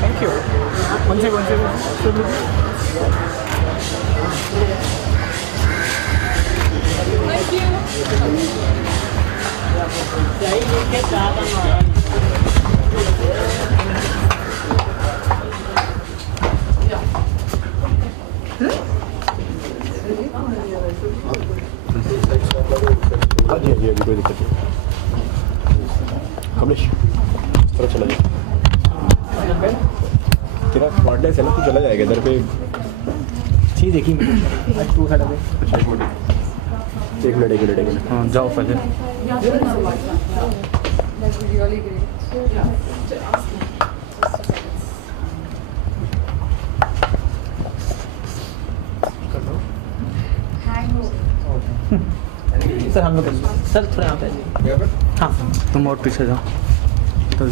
Thank you. कौन से हाँ जी अभी कोई दिक्कत नहीं। कमलेश इस तरह चला जाए, तेरा स्मार्टनेस है ना, तू चला जाएगा इधर पे। चीज़ देखी टू साइड पे। एक मिनट हाँ जाओ पहले। सर हम लोग सर थोड़ा यहाँ पे। हाँ तुम और पीछे जाओ तो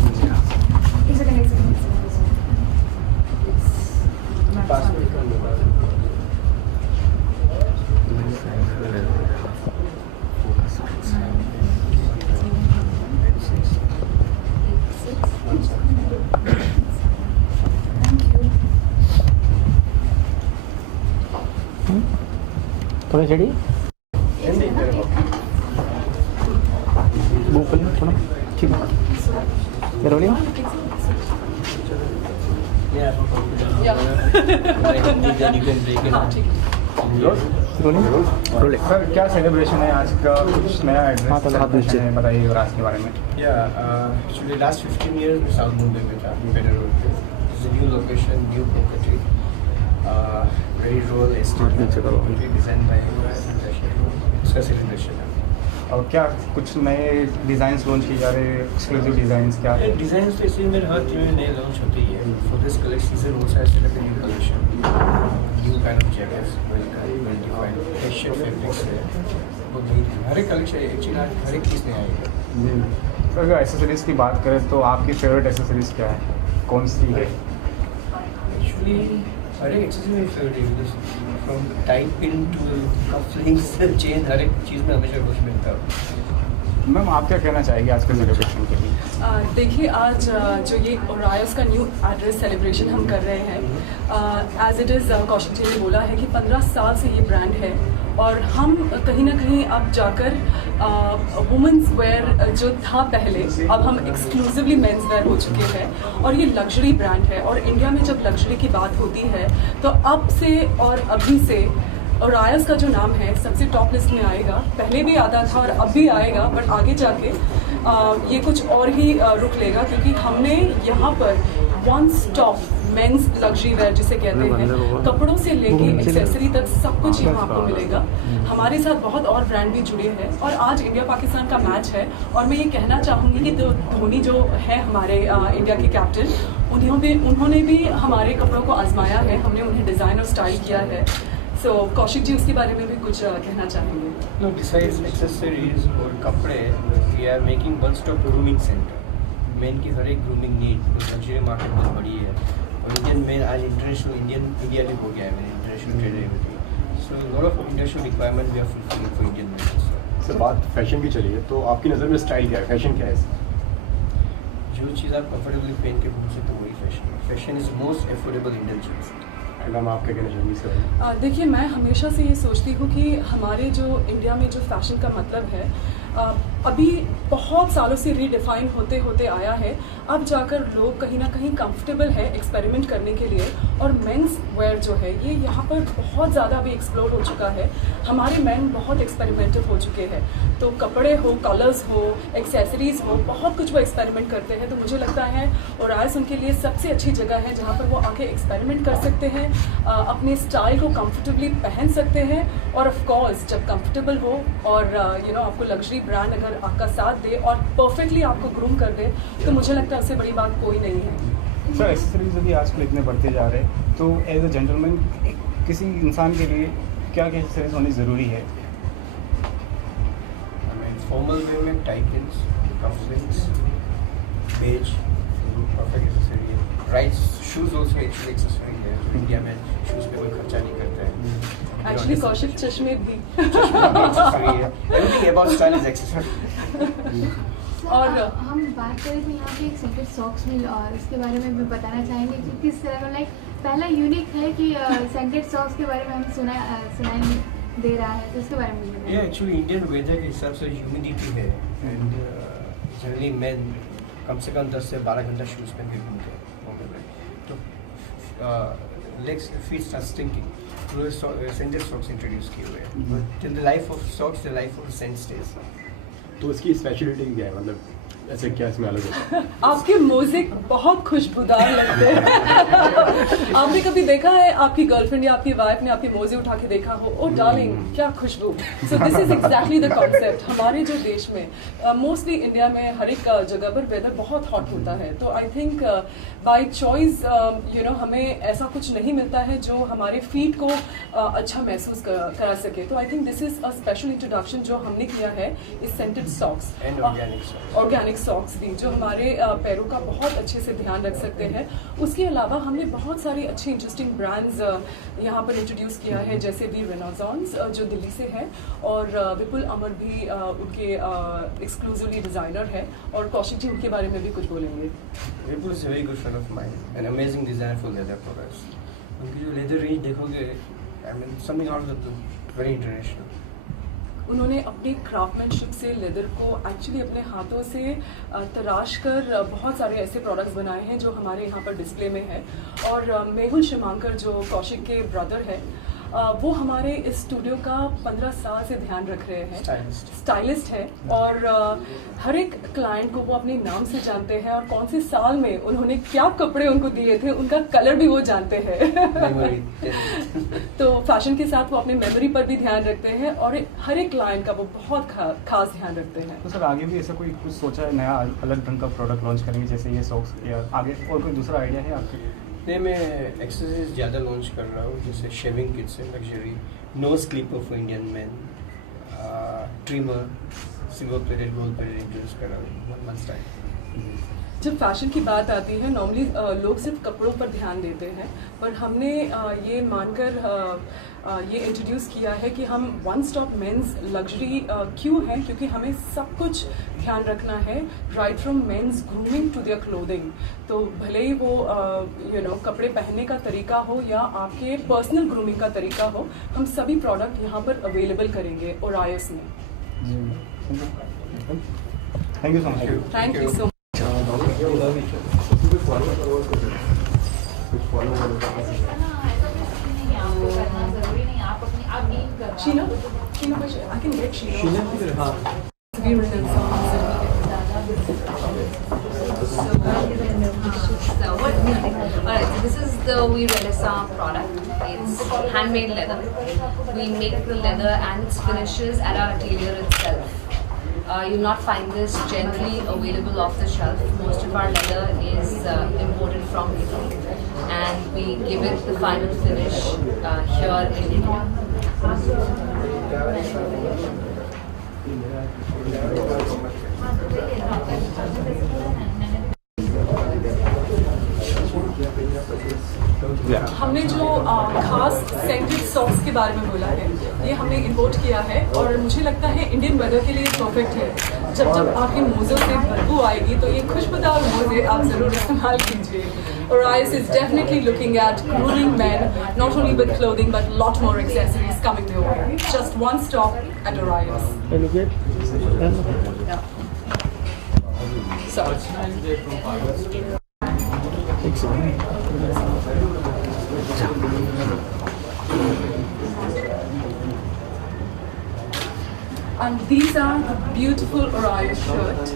थोड़ा चढ़िए थोड़ा ठीक है रोलिंग सर क्या सेलिब्रेशन है आज का, कुछ नया एड्रेस है बताइए युवराज के बारे में। एक्चुअली लास्ट 15 years में साउथ मुंबई में था, पेडर रोड पे। It's a new location, new property, very royal estate design by इसका सेलिब्रेशन है। और क्या कुछ नए डिज़ाइंस लॉन्च किए जा रहे हैं, एक्सक्लूसिव डिज़ाइंस क्या है? डिज़ाइन तो इसलिए मेरे हर चीज़ में नए लॉन्च होती है। For this collection season also has selected new collection, new kind of jackets, well defined facial fabrics है। वो हर एक कलेक्शन एक्चुअली आज हर एक चीज़ नया आएगा। सर अगर एसेसरीज़ की बात करें तो आपकी फेवरेट एसेसरीज़ क्या है, कौन सी है? एक्चुअली हर एक एक्सेसरी मेरी फेवरेट है, from type pin to cufflinks chain, हर एक चीज़ में हमेशा कुछ मिलता है। मैम आप क्या कहना चाहेंगे आज के सेलिब्रेशन के लिए? देखिए आज जो ये ओरायस का न्यू एड्रेस सेलिब्रेशन हम कर रहे हैं, एज इट इज़ कौशिक जी ने बोला है कि 15 साल से ये ब्रांड है और हम कहीं ना कहीं अब जाकर वुमेंस वेयर जो था पहले, अब हम एक्सक्लूसिवली मेंस वेयर हो चुके हैं और ये लग्जरी ब्रांड है। और इंडिया में जब लग्जरी की बात होती है तो अब से और अभी से ओरायस का जो नाम है सबसे टॉप लिस्ट में आएगा। पहले भी आता था और अब भी आएगा, बट आगे जाके ये कुछ और ही रुख लेगा, क्योंकि हमने यहाँ पर one stop men's luxury wear जिसे कहते हैं, कपड़ों से लेके एक्सेसरी तक सब कुछ यहाँ आपको मिलेगा। हमारे साथ बहुत और ब्रांड भी जुड़े हैं और आज इंडिया पाकिस्तान का मैच है और मैं ये कहना चाहूँगी कि धोनी जो है हमारे इंडिया के कैप्टन, उन्होंने भी हमारे कपड़ों को आजमाया है, हमने उन्हें डिज़ाइन और स्टाइल किया है। सो कौशिक जी उसके बारे में भी कुछ कहना चाहेंगे? No, besides accessories और कपड़े, we are making one stop grooming center. Main की हर एक ग्रूमिंग नीड, लग्जरी मार्केट बहुत बड़ी है और इंडियन मेन आज इंडिया भी हो गया है, मैंने international trade everything. So lot of international requirement we are fulfilling for Indian men. Sir बात फैशन की चली है, तो आपकी नज़र में स्टाइल क्या है, फैशन क्या है? जो चीज़ आप कंफर्टेबली पहन के घूम सकते हो वही फैशन है। Fashion is most affordable Indian चीज़। मैम आप क्या कहना चाहेंगे इस बारे में? देखिए मैं हमेशा से ये सोचती हूँ कि हमारे जो इंडिया में जो फैशन का मतलब है अभी बहुत सालों से रीडिफाइन होते होते आया है। अब जाकर लोग कहीं ना कहीं कंफर्टेबल है एक्सपेरिमेंट करने के लिए, और मेंस वेयर जो है ये यहाँ पर बहुत ज़्यादा अभी एक्सप्लोर हो चुका है। हमारे मेन बहुत एक्सपेरिमेंटिव हो चुके हैं, तो कपड़े हो, कलर्स हो, एक्सेसरीज़ हो, बहुत कुछ वो एक्सपेरिमेंट करते हैं। तो मुझे लगता है ओरायस उनके लिए सबसे अच्छी जगह है जहाँ पर वो आके एक्सपेरिमेंट कर सकते हैं, अपने स्टाइल को कंफर्टेबली पहन सकते हैं, और ऑफ कोर्स जब कंफर्टेबल हो और आपको लग्जरी ब्रांड अगर आपका साथ दे और परफेक्टली आपको ग्रूम कर दे, तो मुझे लगता है उससे बड़ी बात कोई नहीं है। सर एक्सेसरीज अभी आजकल इतने बढ़ते जा रहे हैं, तो एज अ जेंटलमैन किसी इंसान के लिए क्या क्या एक्सेसरीज होनी ज़रूरी है? फॉर्मल वे में tie pins, cufflinks, badges perfect accessory है। राइट शूज़ ऑल्सो एक्सेसरी है। इंडिया में शूज़ पे कोई खर्चा नहीं करता है। एक्चुअली कौशिक चश्मे भी एक्सेसरी है। Everything about style is accessory. और हम बात करें तो यहाँ पे एक सेंटेड सॉक्स मिल, और इसके बारे में भी बताना चाहेंगे कि किस तरह का लाइक पहला यूनिक है कि सेंटेड सॉक्स के बारे में हम सुनाई दे रहा है, तो इसके बारे में ये एक्चुअली इंडियन वेदर के हिसाब से ह्यूमिडिटी है, एंड जनरली मेन कम से कम 10 से 12 घंटा शूज़ पहन के घूमते हैं, तो लेग्स फीट स्टार्ट स्टिंकिंग, तो सेंटेड सॉक्स इंट्रोड्यूस किए हुए हैं। Till the life of socks the life of scent stays. तो इसकी स्पेशलिटी क्या है, मतलब ऐसे क्या इसमें अलग है? आपके मोजे बहुत खुशबूदार लगते हैं। आपने कभी देखा है आपकी गर्लफ्रेंड या आपकी वाइफ ने आपके मोजे उठा के देखा हो, ओ डार्लिंग क्या खुशबू। So this is exactly the concept. हमारे जो देश में मोस्टली इंडिया में हर एक जगह पर वेदर बहुत हॉट होता है, तो आई थिंक बाय चॉइस हमें ऐसा कुछ नहीं मिलता है जो हमारे फीट को अच्छा महसूस करा सके। तो I think this is a special introduction जो हमने किया है इस scented socks and organic socks भी, जो हमारे पैरों का बहुत अच्छे से ध्यान रख सकते हैं। उसके अलावा हमने बहुत सारी अच्छी इंटरेस्टिंग ब्रांड्स यहाँ पर इंट्रोड्यूस किया है, जैसे वी रेनाज़ॉन्स जो दिल्ली से है, और विपुल अमर भी उनके एक्सक्लूसिवली डिज़ाइनर है, और कौशिक जी उनके बारे में भी कुछ बोलेंगे। Vipul is a very good friend of mine, an amazing designer for leather products. उनकी जो लेदर रेंज देखोगे, I mean something out of the very international. उन्होंने अपनी क्राफ्टमैनशिप से लेदर को एक्चुअली अपने हाथों से तराश कर बहुत सारे ऐसे प्रोडक्ट्स बनाए हैं जो हमारे यहाँ पर डिस्प्ले में है। और मेहुल शिमांकर जो कौशिक के ब्रदर है, वो हमारे इस स्टूडियो का 15 साल से ध्यान रख रहे हैं। स्टाइलिस्ट है, और हर एक क्लाइंट को वो अपने नाम से जानते हैं, और कौन से साल में उन्होंने क्या कपड़े उनको दिए थे उनका कलर भी वो जानते हैं। तो फैशन के साथ वो अपने मेमोरी पर भी ध्यान रखते हैं, और हर एक क्लाइंट का वो बहुत खास ध्यान रखते हैं। तो सर आगे भी ऐसा कोई कुछ सोचा है, नया अलग ढंग का प्रोडक्ट लॉन्च करेंगे जैसे ये सॉक्स, या आगे और कोई दूसरा आइडिया है आपके? नहीं, मैं एक्सेसरीज ज़्यादा लॉन्च कर रहा हूँ, जैसे शेविंग किट्स है, luxury nose clipper for Indian man, trimmer, silver plated, gold plated introduce कर रहा हूँ 1 month's टाइम। जब फैशन की बात आती है, नॉर्मली लोग सिर्फ कपड़ों पर ध्यान देते हैं, पर हमने ये मानकर ये इंट्रोड्यूस किया है कि हम वन स्टॉप मेंस लग्जरी क्यों हैं, क्योंकि हमें सब कुछ ध्यान रखना है, right from men's grooming to their clothing. तो भले ही वो कपड़े पहनने का तरीका हो या आपके पर्सनल ग्रूमिंग का तरीका हो, हम सभी प्रोडक्ट यहाँ पर अवेलेबल करेंगे ओरायस में। Thank you so much. Thank you so much. Sheena, I can get Sheena. We This is the We Renaissance product. It's handmade leather. We make the leather and its finishes at our atelier itself. You'll not find this generally available off the shelf. Most of our leather is imported from Italy, and we give it the final finish here in India. हमने जो खास scented socks के बारे में बोला है, ये हमने इंपोर्ट किया है, और मुझे लगता है इंडियन वेदर के लिए परफेक्ट है। जब आपके मोज़ों से बदबू आएगी तो ये खुशबूदार मोज़े आप ज़रूर इस्तेमाल कीजिए। Orias is definitely looking at grooming men, not only with clothing but a lot more accessories coming their way. Just one stop at Orias. Yeah. So. And these are the beautiful Orias shirt,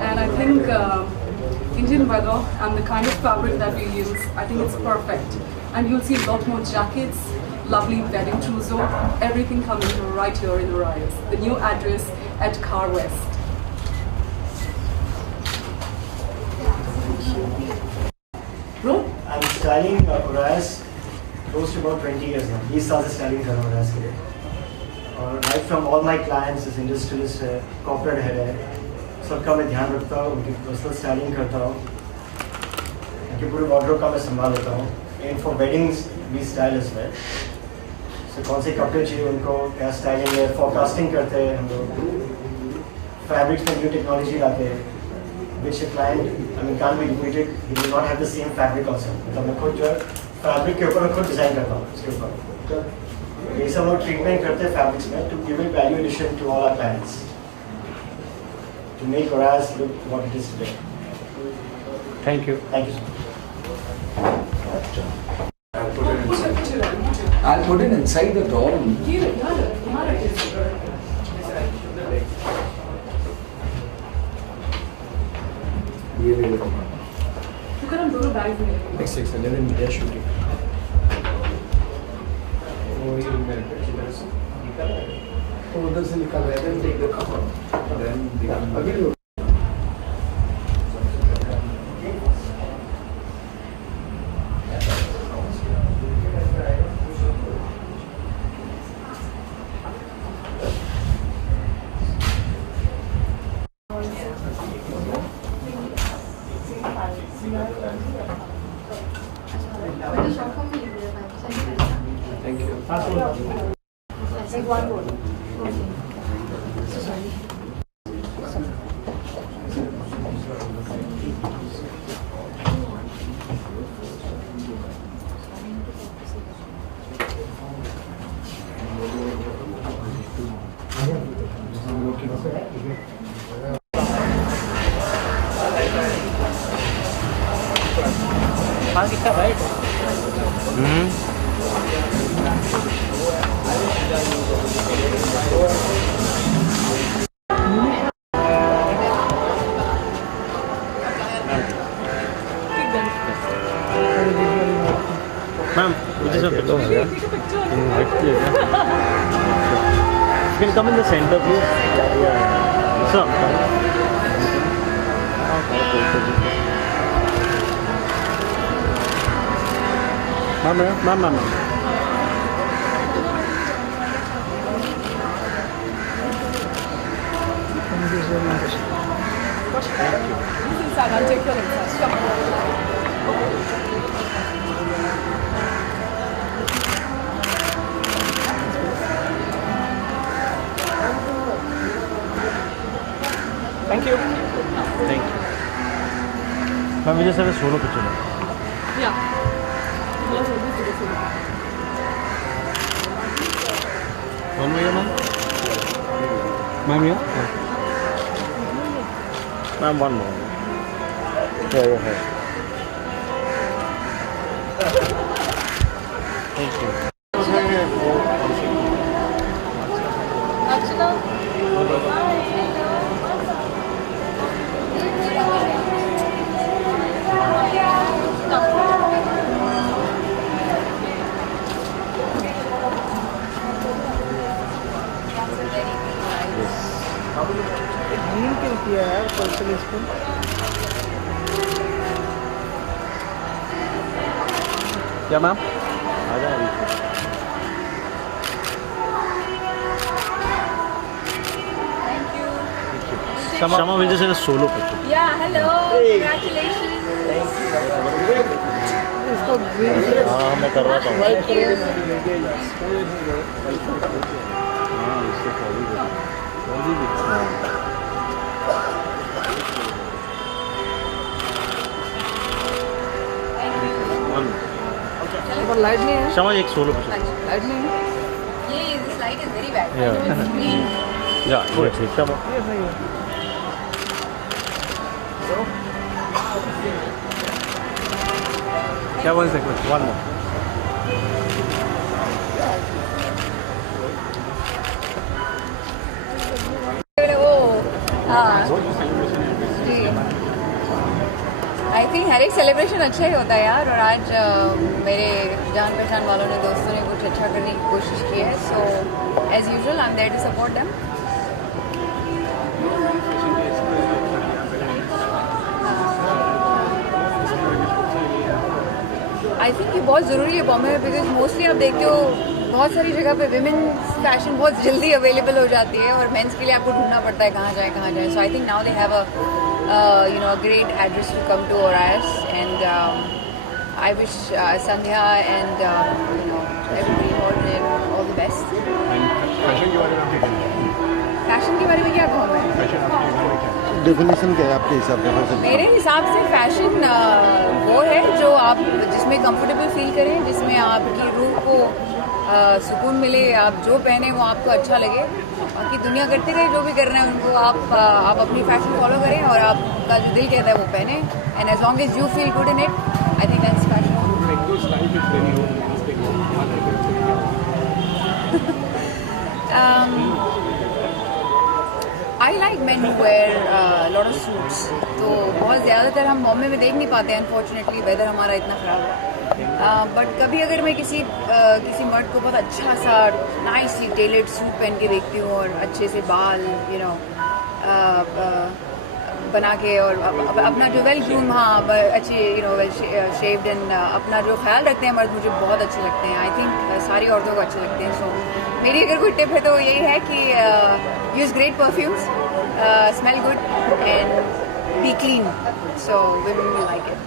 and I think Indian weather and the kind of fabric that we use, I think it's perfect. And you'll see a lot more jackets, lovely wedding trousseau, everything coming to right here in Orias. The new address at Car West. I'm styling Orias close to about 20 years now. 20 साल से styling कर रहा हूँ Orias के लिए. और right from all my clients, जैसे industrialist है, corporate head है, सबका मैं ध्यान रखता हूँ, उनकी personal styling करता हूँ, उनके पूरे wardrobe का मैं संभाल लेता हूँ. And for weddings we style as well. So कौन से कपड़े चाहिए उनको, क्या styling है, forecasting करते हैं हम लोग, fabrics में new technology लाते हैं, which a client, I mean, can't be repeated. He will not have the same fabric also. मतलब मैं खुद जो है fabric के ऊपर मैं खुद design करता हूँ इसके ऊपर. तो ये सब लोग treatment करते हैं fabrics में to give a value addition to all our clients, to make Orias look what it is today. Thank you. Thank you so much. I'll put it inside the doll. ये ले लो। क्योंकि हम दोनों बैग में लेंगे। Next 11 media shooting. वो ये मेरे पे इधर से निकल रहा है। तो उधर से निकल रहा है। Then take the cover. Then अभी लो। Thank you. Like one more. कितना right? Ma'am, which is a photo? You can come in the center, please. Sir. Ma'am. Thank you so much. Thank you. I'll take your inside. Thank you. Thank you. Ma'am, we just have a solo picture now. Yeah. One more, ma'am. Ma'am, here. Ma'am, one more. Yeah. Thank you. Yeah, ma'am. Shama will just have a solo picture. Yeah, hello. Congratulations. हाँ मैं करवाता हूँ। पर लाइट नहीं है। समझ एक सोलो पे लाइट नहीं है। ये this light is very bad. या ठीक है क्या बोल सकते वन मोर आई थिंक हर एक सेलिब्रेशन अच्छा ही होता है यार, और आज मेरे जान पहचान वालों ने, दोस्तों ने कुछ अच्छा करने की कोशिश की है, so as usual I am there to support them. I think ये बहुत ज़रूरी है बॉम्बे में, बिकॉज मोस्टली आप देखते हो बहुत सारी जगह पे विमेंस फैशन बहुत जल्दी अवेलेबल हो जाती है, और मेंस के लिए आपको ढूंढना पड़ता है कहाँ जाए। So I think now they have a great address to come to Orias, and I wish Sandhya and everybody all the best. Fashion के बारे में क्या कहूँ मैं? डेफिनेशन क्या है आपके हिसाब से? मेरे हिसाब से फैशन वो है जो आप जिसमें कंफर्टेबल फील करें, जिसमें आपकी रूह को सुकून मिले, आप जो पहने वो आपको अच्छा लगे। बाकी दुनिया करते रहे जो भी कर रहे हैं उनको, आप अपनी फैशन फॉलो करें और आपका जो दिल कहता है वो पहने, and as long as you feel good in it, I think that's fashion. I like men who wear lot of suits, तो बहुत ज़्यादातर हम बॉम्बे में देख नहीं पाते हैं, अनफॉर्चुनेटली वेदर हमारा इतना ख़राब है। बट कभी अगर मैं किसी मर्द को बहुत अच्छा सा नाइसली टेलर्ड सूट पहन के देखती हूँ, और अच्छे से बाल बना के, और अपना जो वेल ग्रूम, हाँ अच्छे वेल शेव्ड एंड अपना जो ख्याल रखते हैं मर्द, मुझे बहुत अच्छे लगते हैं। आई थिंक सारी औरतों को अच्छे लगते हैं। सो मेरी अगर कोई टिप है तो यही है कि use great perfumes, smell good and B clean, so women will like it.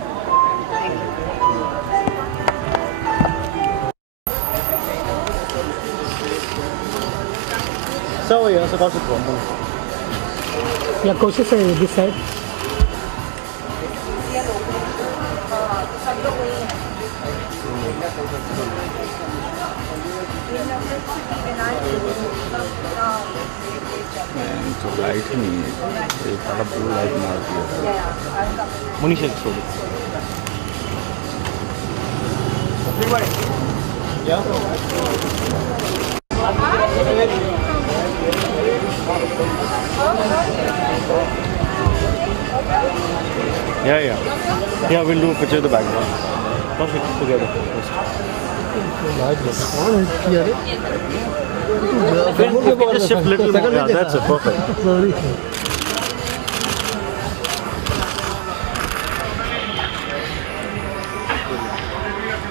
Thank you. So yeah, so what's the problem? Yeah, Kaushik sir, this side. तो लाइट ही नहीं है, एक सारा ब्लू लाइट मार दिया। मुनीश एक solo Yeah, we'll do a picture of the background. Perfect, together. You can just shift little more. Yeah, that's it, perfect.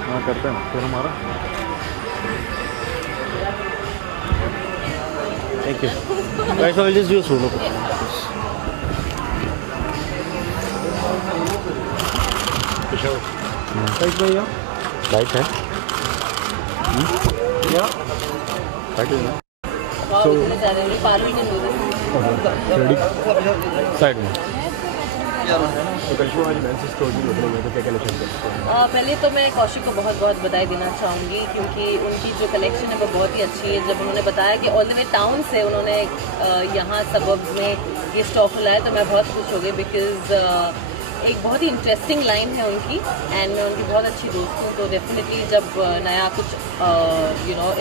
हाँ करते हैं फिर हमारा। Thank you. Guys, I'll just do a solo. Right भैया? Right है? Yeah. Right है ना? So. Ready? Side में. पहले तो मैं कौशिक को बहुत बहुत बधाई देना चाहूँगी, क्योंकि उनकी जो कलेक्शन है वो बहुत ही अच्छी है। जब उन्होंने बताया कि ऑल द वे टाउन से उन्होंने यहाँ सबब्स में ये स्टॉक लाया, तो मैं बहुत खुश हो गई, बिकॉज़ एक बहुत ही इंटरेस्टिंग लाइन है उनकी, एंड मैं उनकी बहुत अच्छी दोस्त हूँ। तो डेफिनेटली जब नया कुछ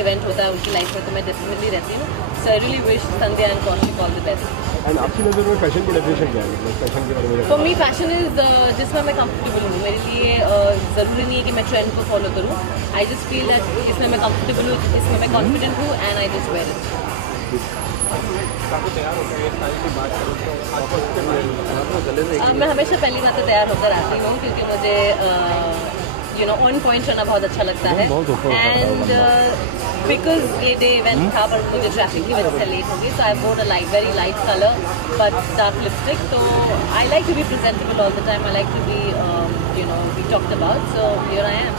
इवेंट होता है उनकी लाइफ में, तो मैं डेफिनेटली रहती हूँ। So I really wish Sandhya and Kaushik all the best. And आपकी नज़र में फैशन की डेफिनेशन क्या है? फैशन के बारे में फॉर मी फैशन इज़ जिसमें मैं कंफर्टेबल हूँ। मेरे लिए ज़रूरी नहीं है कि मैं ट्रेंड को फॉलो करूँ। आई जस्ट फील दैट इसमें मैं कंफर्टेबल हूँ, इसमें मैं कॉन्फिडेंट हूँ, and I just wear it. मैं हमेशा पहली बात तो तैयार होकर आती हूँ, क्योंकि मुझे ऑन पॉइंट रहना बहुत अच्छा लगता है। एंड बिकॉज ये डे इवेंट था, पर मुझे ट्रैफिक की वजह से लेट हो गई, so I wore a very light colour but dark lipstick. तो I like to be presentable all the time, I like to be be talked about, so here I am.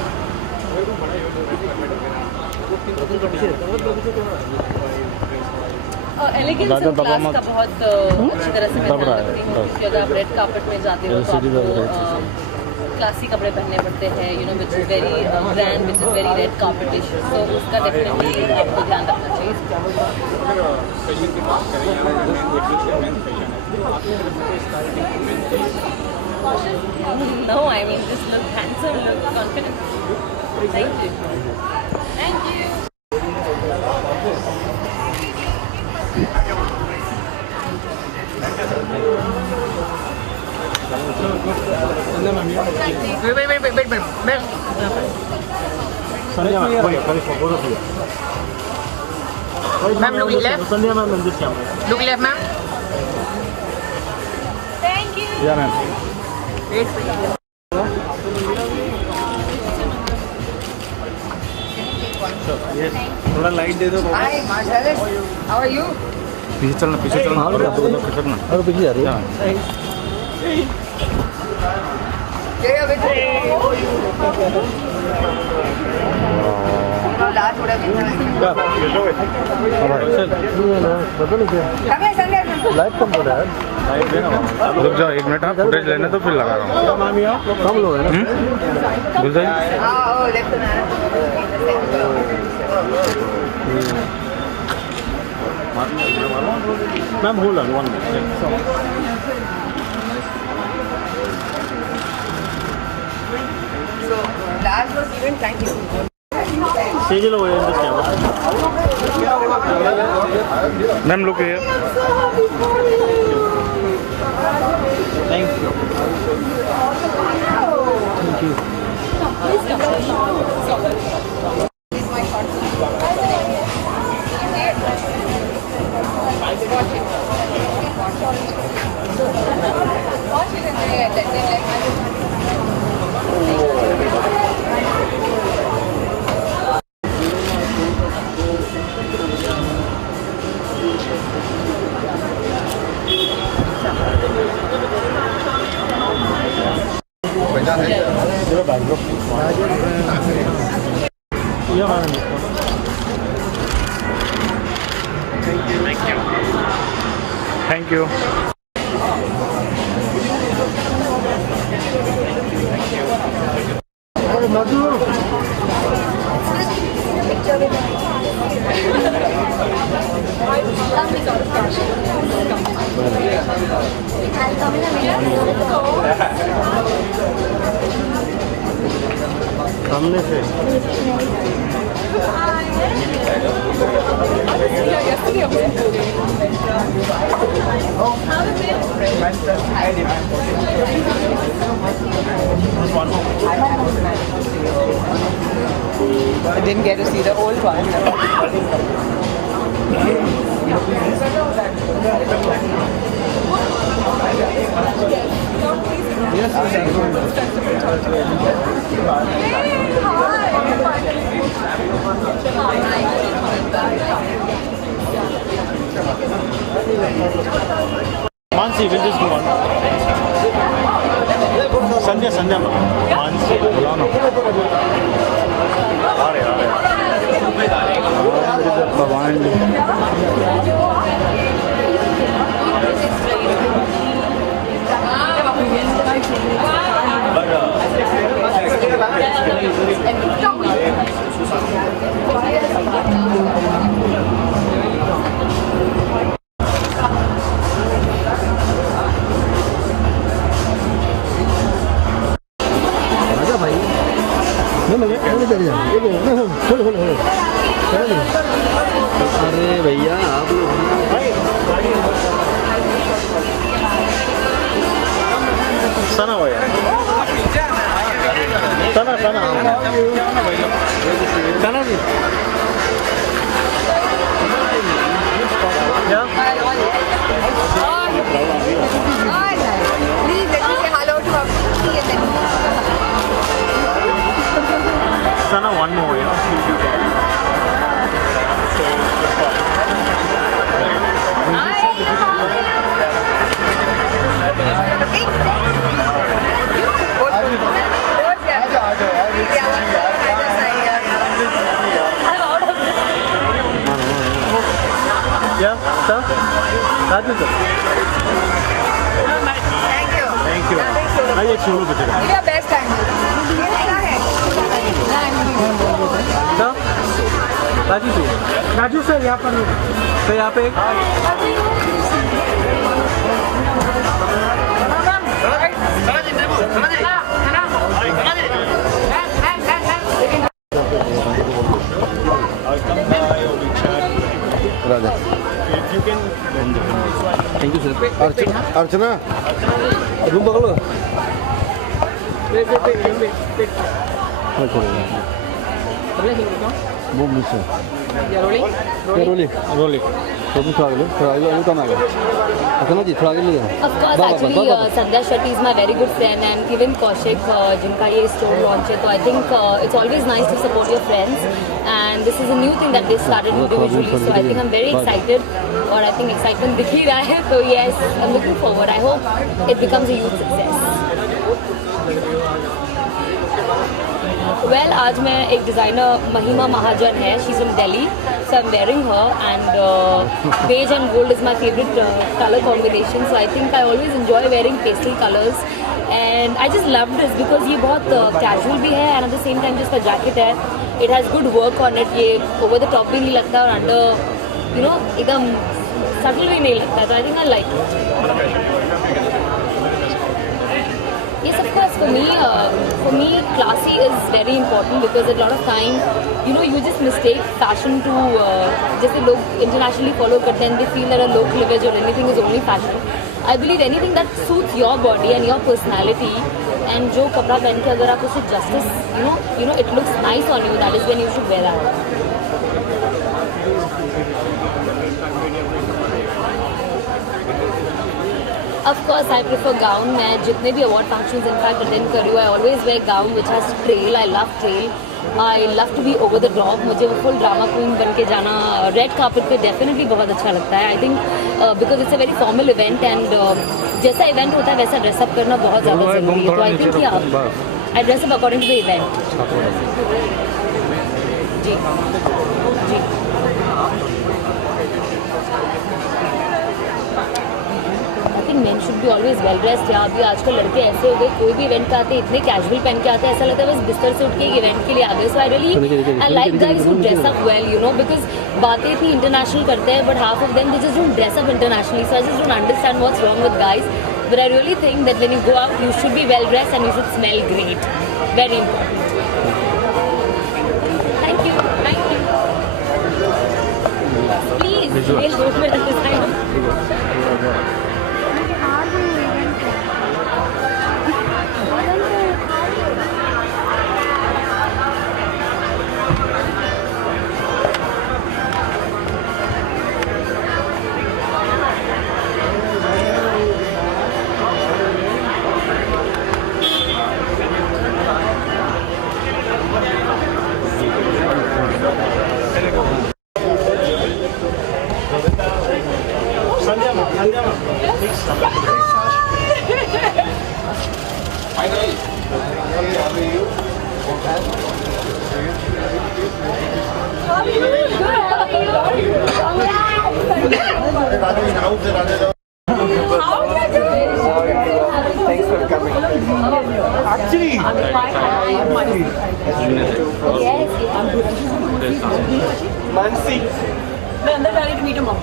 Elegance and class का बहुत अच्छी तरह से मैं ध्यान रखती हूँ, क्योंकि अगर आप रेड कार्पेट में जाते हो तो आपको क्लासी कपड़े पहनने पड़ते हैं, you know, which is very brand, which is very red carpetitious, तो उसका डेफिनेटली आपको ध्यान रखना चाहिए। फैशन की बात करें, यहाँ मेन फैशन है। No, I mean, just look handsome, look confident. Thank you. Thank you. Wait. Sandhya ma'am, wait, both of you. Ma'am, looking left. Sandhya ma'am, in this camera. Looking left, ma'am. Thank you. Yeah, ma'am. Wait for you. Yes. थोड़ा लाइट दे दो। Hi, Marcellus. How are you? पीछे चलना और खिसकना और पीछे जा रही है। Yeah, with लास्ट थोड़ा लाइट कम हो रहा है। रुक जाओ 1 मिनट, फुटेज लेने तो फिर लगा रहा हूँ। कम लोग है ना? घुस जाइए। Ma'am, hold on 1 minute. So last was even thank you. Sejal over in this camera. Ma'am look here. Thank you. Thank you. Yeah, ma'am. Thank you. सामने से I didn't get to see the old one. Mansi, we'll just go on. Sandhya ma'am. Mansi, बुलाना। आ रहे। भगवान अरे भैया आप सना भैया सना जी Please let me say hello to our Sana, one more, Yeah, sir? Raju, sir. Thank you. Thank you. आइए एक सोलो बचेगा। ये बेस्ट एंगल ये क्या है राजू जी, राजू सर यहाँ पर तो यहाँ पे Raja thank you sir. Archana room पकड़ो। वो मिस है रोली रोली तो भी थोड़ा आगे कम आ गया। अर्चना जी थोड़ा आगे ले जाओ। Of course, actually, Sandhya Shetty is my very good friend, and even Kaushik, जिनका ये store launch है, तो I think it's always nice to support your friends, and this is a new thing that they started individually, so I think I'm very excited, और I think excitement दिख ही रहा है, तो yes, I'm looking forward. I hope it becomes a huge success. Well, आज मैं एक डिज़ाइनर महिमा महाजन है, she's from Delhi, so I'm wearing her, and beige and gold is my favorite color combination, so I think I always enjoy wearing pastel colors, and I just love this because ये बहुत casual भी है, and at the same time जो इसका jacket है, it has good work on it, ये over the top भी नहीं लगता और under, you know, एकदम subtle भी नहीं लगता, so I think I like it. Yes, of course. For me, classy is very important because a lot of time, you know, you just mistake fashion to जैसे लोग internationally follow करते हैं, they feel that a low cleavage or anything is only fashion. I believe anything that suits your body and your personality, and जो कपड़ा पहन के अगर आप उसे justice, you know, it looks nice on you. That is when you should wear that. Of course, I prefer gown. मैं जितने भी award functions in fact attend कर रही हूँ, I always wear gown which has trail. I love trail. I love to be over the top. मुझे वो full drama queen बन के जाना red carpet पे definitely बहुत अच्छा लगता है. I think because it's a very formal event and जैसा event होता है वैसा dress up करना बहुत ज़्यादा ज़रूरी है. तो I think yeah, I dress up according to the event. Ji ji. Men should be always well dressed. या अभी आजकल लड़के ऐसे हो गए, कोई भी इवेंट पे आते हैं इतने कैजुअल पहन के आते हैं, ऐसा लगता है बस बिस्तर से उठ के इवेंट के लिए आ गए. So I like guys who dress up well, you know, because बातें भी इंटरनेशनल करते हैं but half of them they just don't dress up internationally. So I just don't understand what's wrong with guys, but I really think that when you go out you should be well dressed and you should smell great. Very important. Thank you. Please Thanks for coming. Actually, Mansi. मैं अंदर डाली to meet a mom.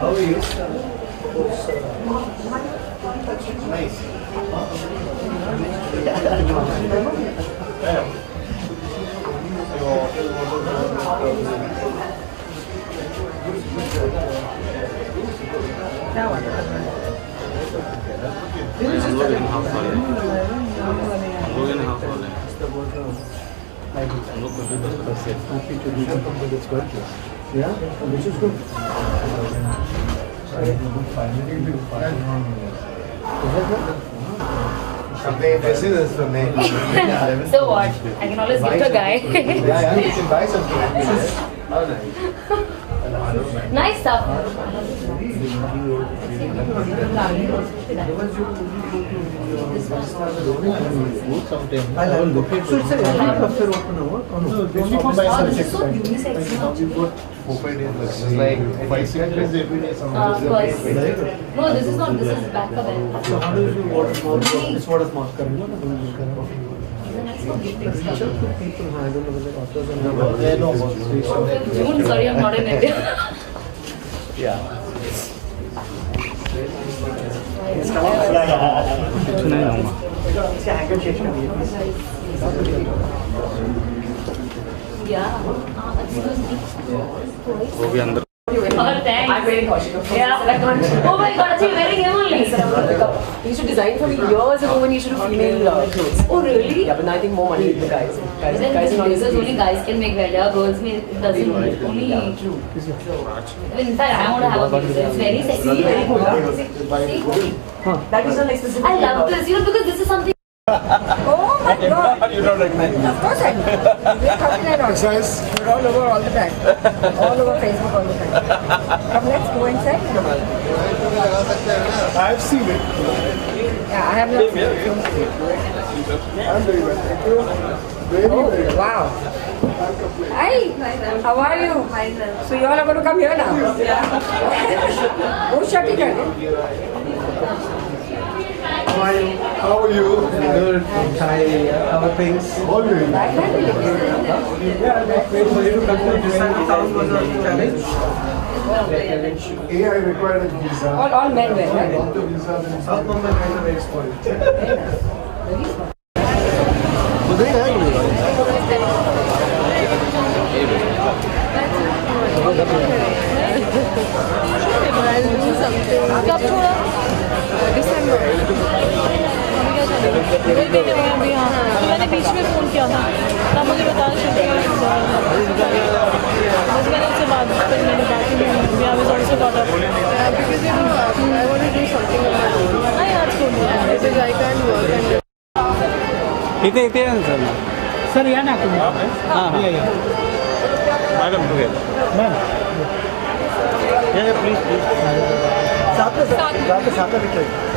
How are you? Nice. Yeah, which is good. This for me. So what? I can always gift a guy. Yeah, you can buy something. Oh, nice. Nice stuff. I will look at so it's a after open hour. Oh, no, it's open by 6. Now we've got 4-5 days. It's like 5-6 days every day. Of course. No, this is not. This is back of it. So how do you do word of mouth? It's word of mouth. June, sorry, I'm not in India. Yeah. Yeah. Excuse me. वो भी अंदर Oh, thanks. I'm wearing Kaushik. Yeah. Oh my God, so you're wearing him only? He used to design for me years ago when he used to do female clothes. Oh, really? Yeah, but now I think more money with the guys. But then Guys are not this is only guys can make wear. Girls may it doesn't only true. In fact, I want to have a blazer. It's very sexy, very good. See? That is not explicit. I love this, you know, because this is something. Oh my God! You don't recognize me. Of course I do. You're all over all the time. All over Facebook all the time. Come, let's go inside. I have seen it. Yeah, I have not seen it. I'm very well. Thank you. Very, very well. Wow. Hi. How are you? So you all are going to come here now? Yeah. Who's shutting it? How are you? How are you? Good. Hi. How are things? All good. I can't believe it. Yeah, like wait for you to come to this town was a challenge. I required a visa. All men wear, right? All the visas in South Mumbai guys are very spoiled. कब छोड़ा? दिसंबर। अभी हाँ, मैंने बीच में फ़ोन किया था, तब मुझे बताया शूटिंग बस मैंने उससे बात फिर मैंने बात ही नहीं की। I was also caught up. Because you know, I want to do something on my own. I asked for more. Because I can't work and. इथे इथे आहे सर सर या ना तुम्ही हां मॅडम टुगेदर मॅम प्लीज साथ में